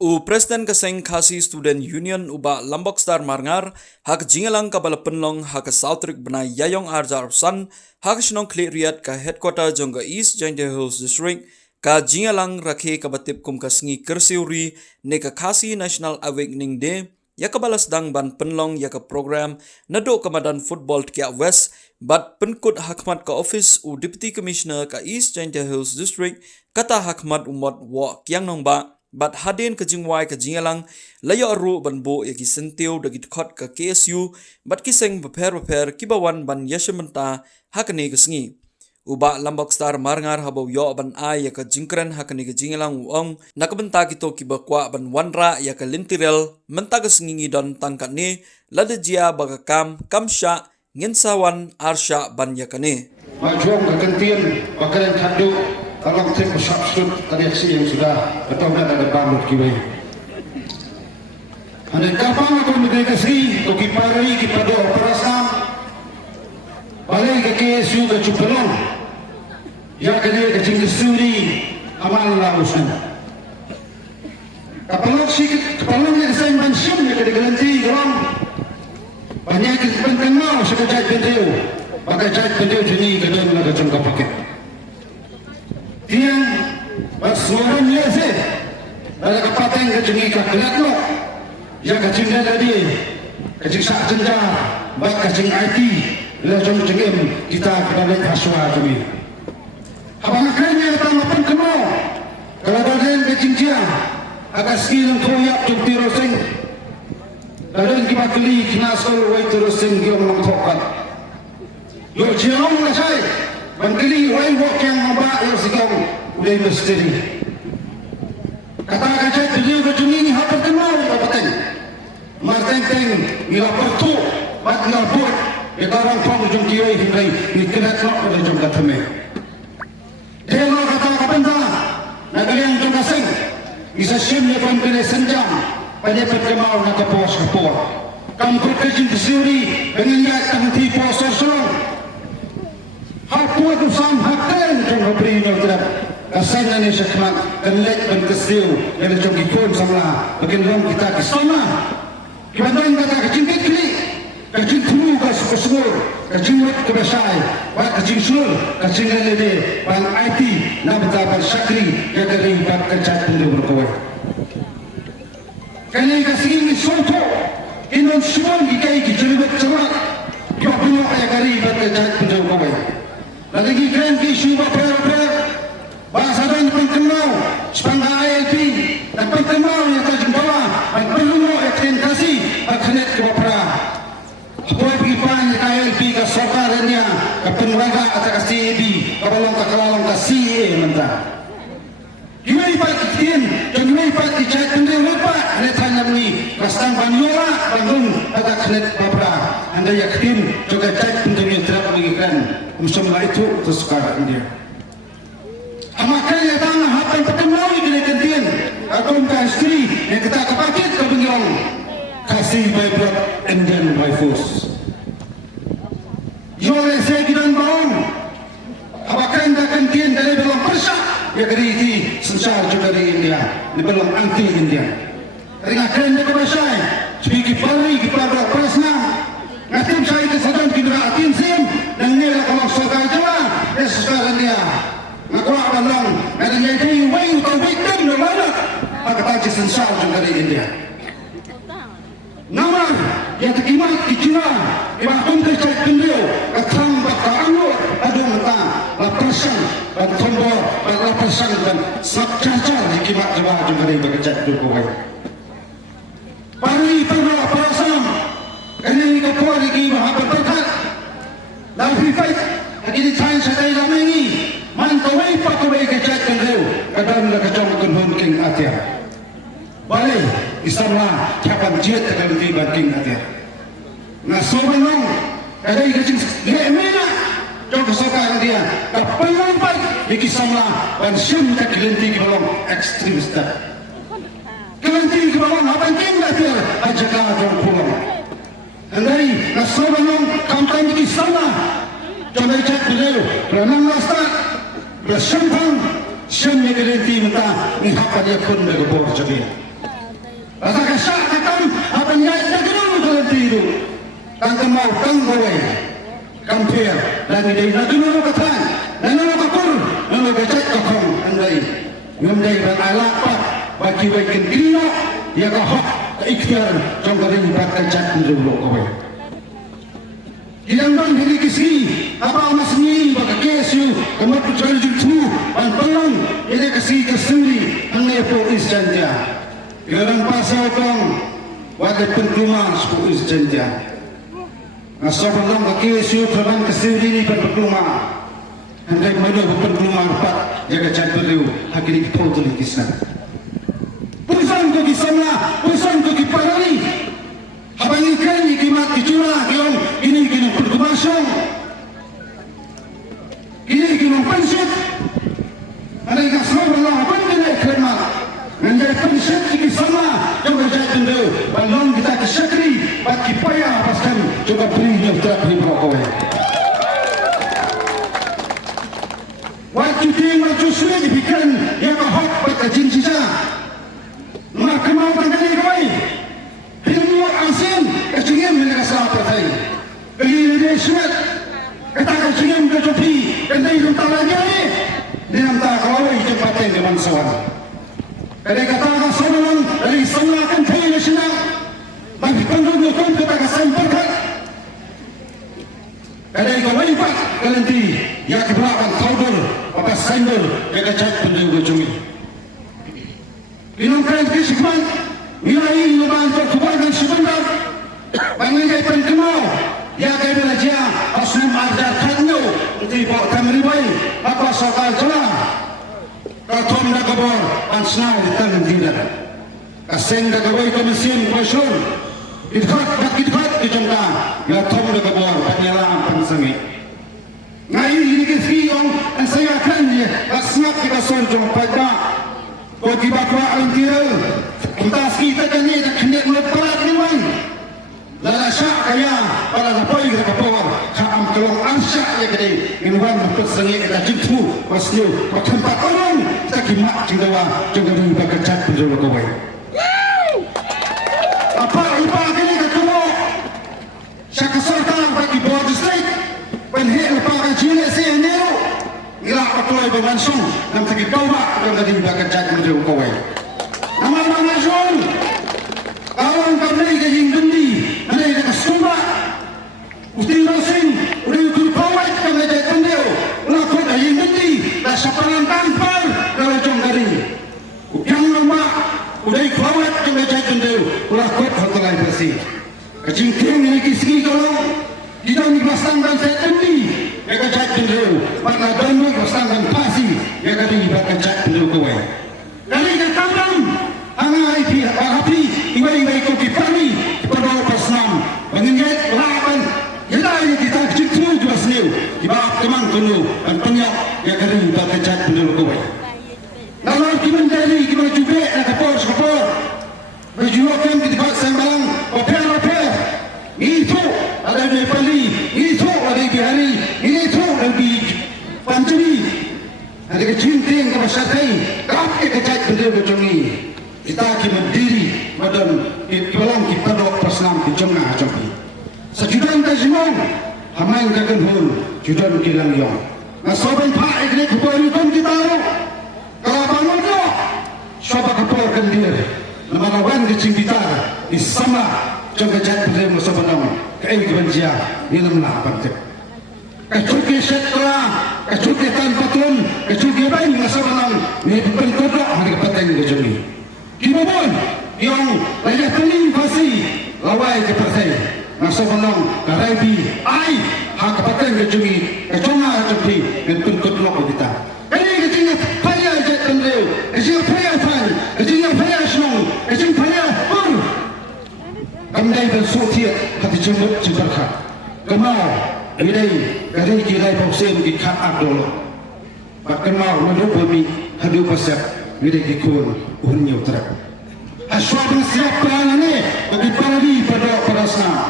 Presiden Keseng Khasi Student Union uba Lombok Star Marngar hak jingalang kabala penlong hak Southrik bena Yayong Arjar San hak Shnong Klik Riyad ka headquarter jongga East Jaintia Hills District ka jingalang rakhe kabatip kum kasengi kersiuri ne ka Khasi National Awakening Day ya kabala sedang ban penlong ya ka program nado kamadan football kia West bat penkut hakmat ka office u Deputy Commissioner ka East Jaintia Hills District kata hakmat umot wa kiang nong ba bat hadin ke jingwai ke jingalang layo aru ban bo ya ki sentiu dagi khot ke KSU bat kiseng beper kibawan ban yashmenta hakne kesengi uba Lombok Star Marngar habo yo ban ai ya ke jingkren hakne ke jingalang uong nakabenta kito kibakwa ban wanra ya ke lintirel menta kesengi don tangkat ni ladejia bagakam kamsha ngensawan arsha ban yakane majong kekentian bakalan kanduk kalau tim substitut reaksi yang sudah betul-betul ada bangun kibai. Anda kapal atau negeri to kipari kipado operasi balik ke KSU ke Cupelong ya kena ke Cinggisuri amal lalusan. Kapal yang saya mention ya kena gelanti gelang banyak penting mau sekejap pentiu pakai cat pentiu jenis kedua nak jangka paket. Tiang basuran lese ada kapateng kecengi kakelat lo ya kecing tadi kecing sak jenda bak kecing IT la jom cengem kita balik haswa kami abang akhirnya tanggapan kemo kalau badan kecing dia agak skill koyak tuk tirosing dan kita keli kinasol wai tirosing dia mengtokat yo jiong la sai Bangkili wai wok yang mabak yang sikong udah misteri. Kata kaca tujuh kecuni ni hafal kenal apa teng. Marteng teng ila pertu bat ngabut ya karang pang ujung kiai hindai ni kena nak pada ujung katame. Dia mau kata kapan dah negeri yang jom kaseng bisa sim ni pun kena senjam pada perkemau nak kapos kapor. Kampung kecil disuri dengan ya tanti posor sorong. Hakua tu sam hakkan jong beri nolak kasanya ni syakmat kelek dan kesiu yang jong ikut sama bagian rom kita kesana kibandang kata kecing kekli kecing tulu kasur kecing lut kebasai bak kecing sul kecing lele bang IT na betaban syakri ya dari bak kecat pendu berkawai kini kasih ini soto inon semua gikai gijelibet cerak kau punya ayah kari bak kecat pendu berkawai lagi keren kisu baper bahasa dan penkenal sepangga ILP dan penkenal yang tajam bawah dan perlu ekstensasi akhirat ke bapera apa pergipan ILP ke sokarannya ke peneraga atau ke CAB ke balong ke kelalong ke CA mentah gimana ipat kitin dan gimana ipat icat pendiri lupa netanya ini kastang banyola bangun atau akhirat bapera anda yakin juga cat pendiri yang terdapat bagikan Muslimlah itu tersekarang dia. Amakan yang tanah apa yang perkenal di kentian agung ke istri yang kita kepakit ke bengyong kasih by blood and then by force. Joleh saya kidan bawang amakan ke kentian dari belum persak ya keri ini sensar juga di India di belum anti India. Ringakan dia kebasai sedikit balik kepada perasaan ngatim saya kesadaan kira atin sim dan nila kalau sokai jawa sekarang dia ngakuak bandang dan jadi wing atau victim dan mana agak taji sensal juga di India nama yang terkimat di China ibaratun kecek pendiu ketang bakal anur aduh mentang lapasan dan tombol dan lapasan dan sabcacar di kimat jawa juga di bekecek dukuhai pari perlu perasaan ini kapal lagi mahabat berkat lafi fight lagi time saya dalam ini mantawai pakawai kecak kendeu kadang nak kacau kunhun king atia balik Islamlah capan jet akan tiba king atia ngasobanong kadai kecing dia mina jauh kesokan dia kapal fight lagi Islamlah dan sim tak kelenti kebalong ekstremis tak kelenti kebalong apa king atia ajaga jauh pulang andai nasobanong kampanye di sana jangan cek beliau renang lasta bersempang semi kelenti mentah ni apa dia pun berbor jadi tang mau tang gowe kampir dan di nadulu katan nadulu kapur nadulu becek kakong andai ngomdai ban alak pat bagi wekin kino ya ka hak ka ikhtiar trong ka ring bat ka chat nadulu gowe ilang ban hiri kisi apa masni baka kesu kamat pucari jutu ban pelang ini kasi kasuri ang nepo isjanja Gelang pasal kong wadah perkuma sepuluh isjanja Nasopan lang kakisyo traban kasiri ni perkuma Hendak mana perkuma rapat jaga cat beriu hakiri kita tulis kisah Pusan ko kisama pusan ko kiparali habang ikan ikimat kicura kiyong ini kinong perkumasyon ini kinong pensyut ada ikan sama lang apa nilai kremat menjadi pensyut ikisama yang berjaya dulu balon kita kesyakri bagi payah paskan juga beri yang terakhir berkawai waktu dia maju sudah dipikirkan yang hak bagi jinsisa maka mau tanggali kawai Hilmu asin kecingin mereka salah pertai. Kali dia suat kata kecingin kecuali kendai rumah lagi dia nampak kawai tempatnya di mansuan. Kali kata soalan dari semua kentai nasional bagi penduduk kita kesempat. Kali kawai pak kelenti yang kebelakan kaudur apa sender yang kecak penduduk cumi. Inongkan kesikman nilai membantu keluarga sebentar mengenai pengemau ya kaya belajar asnam arjar kanyo untuk bawa kameri bayi apa soal jalan katom na kabor ansna ditang tidak kaseng na kabor komisin kosun idhat dicongka ya tom na kabor penyelaan pensengi ngai ini kesiyong ang saya akan ya asnap kita sonjong pada bagi bakwa antirel kita kita kini tak kena melepas memang lala syak kaya pada lapoi kita kapor kaam kelong ansyak ya kini inwan berpesengi kita jintu pasnya tempat orang kita kimak cintawa juga di bakat penjual kawai apa iba kini ketemu syak keserta bagi bawah distrik penhek lepakan cina CNL ngelak patulai berlangsung dan sakit kawak juga di bakat penjual kawai Nama nasional, kawan kami yang gendi, ada yang kesumba, usti rosing, udah itu kawat kami yang tendel, lakon yang gendi, dah saparan tampar kalau jongkari, yang lama, udah kawat kami yang tendel, lakon hotel bersih, kecingking ini kisiki kalau kita nikmasan dan saya gendi, yang kecak tendel, pada dami nikmasan dan pasi, yang kadi bakal tendel kawai, kali ketandang. Angai pihak api ibai ko kipani pada pasnam mengingat lawan yadai kita jitu jelas new tiba teman kunu dan penyak ya kari bakat penduduk kowe lalu kita menjadi kita juga nak kapor berjuang kita sembang opera itu ada di Bali itu ada di hari itu lebih panjang ada kecintaan kebesaran kap kecat penduduk jongi kita akan berdiri badan ibalang kita dok paslam di jengah joki sejudan tajimong hamain kagen hul judan kilang yong nasoban pak iklik kepolitan kita kalau bangun do sobat kapal kendir namanawan kecing kita di sama jengah jat pendiri musabanam kain kebencia ini melapan kecuki setelah kecuki tanpatun kecuki bayi musabanam ini bentuknya hari petang kejungi Kimabon yang banyak teling fasi lawai ke partai masa menang karabi ai hak pakai kejungi keconga kepi dan tuntut lok kita ini kecingnya payah jet pendeu kecingnya payah fan kecingnya payah senong kecing payah pun kandai dan sutia hati jembut jembarka kemau ini dari kirai pausen di kat abdul pak kemau menurut bumi hadu pasir Bila dikun unyau terap. Aswab siap peran ini bagi paradi pada perasaan.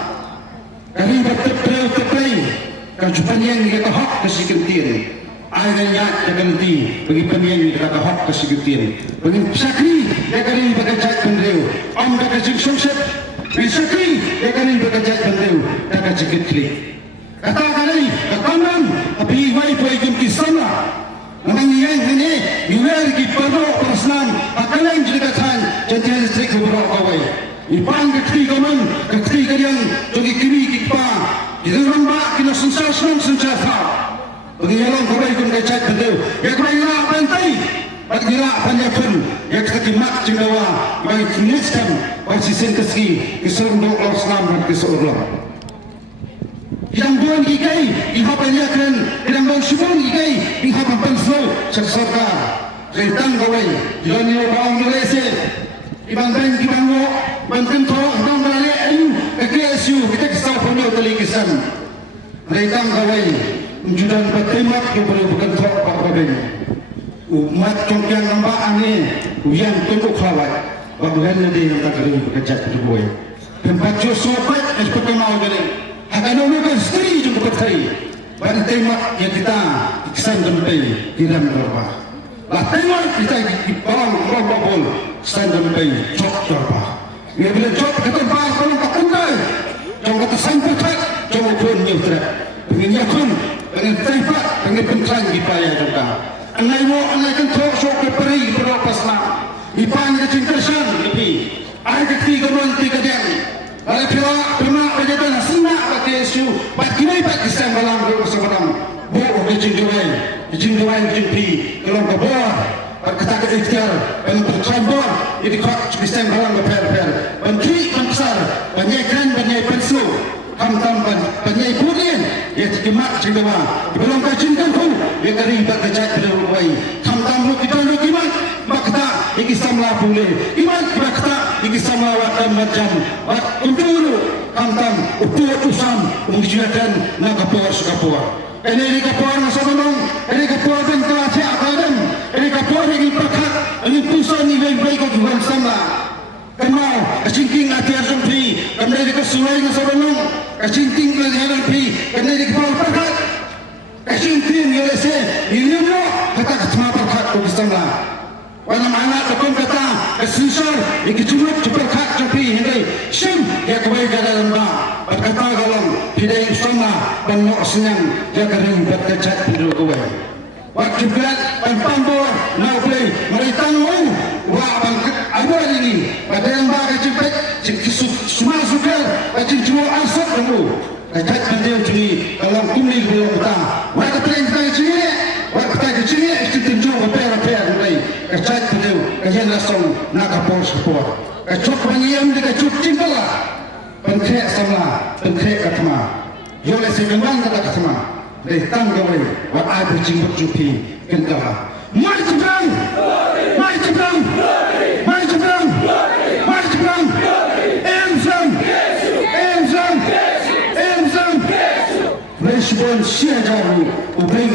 Kali bertepai kajupan yang kita hak kesikentir. Air yang terganti bagi pemian kita hak kesikentir. Bagi sakri yang kali berkecak pendeu. Om berkecik sungsep Bisakri ya kali bekerja beliau dapat cikit klik. Kata kali kanan api mai poikum kisana. Namang yang ini yuwer ki perlu perasaan akalan jilatan jadi listrik berok kawai. Ipang kekti kaman kekti kalian jogi kimi kipa. Itu ramba kina sensasi sensasa. Pengiyalan kawai kun kecak beliau. Ya kawai lah pantai. Pagkira panjapun ya kekimak jindawa bagi kiniskan wasisen keski keserunduk Islam dan keseluruh. Yang buan gigai ihapanyakan yang buan subon gigai ihapan slow serta retang gawai jilani bawang Malaysia ibang bang kibango banten to bang balik ayu kekesu kita kisah punya telikisan retang gawai judan bertemak yang boleh bukan to pak babeng umat congkian nampak aneh yang tunggu kelawat bagian dia yang tak kering bekerja di boy tempat sobat seperti mau jadi akan orang istri juga berteri pada tembak yang kita kesan sampai di dalam berapa lah tembak kita di bawah bol kesan sampai cok berapa dia bila cok kata bahas kalau tak kundai jangan kata sampai tak jangan pun nyutrak pengen yakun pengen tembak pengen pencang di payah juga anai mo anai kan tok sok keperi berapa selang ipan ke cingkasan lebih ai keti ganon tiga dia ala pila pima pejabat nasna pakai isu pat kini pat kisah malam ke sebenam bo ke jingduai jingpi kalau ke bawah kata ke ikhtiar kalau tercambur jadi kok kisah malam ke per menteri besar banyak pensu tam banyak pudian ya timak cingdawa belum ke cingkan ya kari tak kejat berwai tam lu kita lu kimat makta iki samla pule iman makta iki samla wakan macam unturu tam usam mengijakan na kapor ini kapor nasabanong ini kapor dan kelas akadan ini kapor ini pakat ini pusat ni baik ko jual samla kenal kecingking atiar sampi kembali ke sungai nasabanong kecingking ke jalan pi kembali ke kapor pakat kecingking ya se ini lo kata ketma pakat ko samla wana mana takon kata kesusar ikijumut cepat cepi hindi sim ya kawai dalam ba kata galang tidak sama dan no senang ya kering berkecat hidup kawai waktu berat pambor now play mereka ngomong wah bangkit ada ini pada yang bagai cepat semua suka macam cuma asap dulu kecat dia jadi kalau kumil belum tak mereka play kita sini waktu kita sini itu tunjuk repair mulai kecat dia kajian langsung nak kapal support kecut penyiam dia kecut cingkala pentrek sama pentrek katma yole sebenang kata katma dari tanggawai wat ada jingkut jupi kendala mai cebrang emsang Resipon siajaru ubay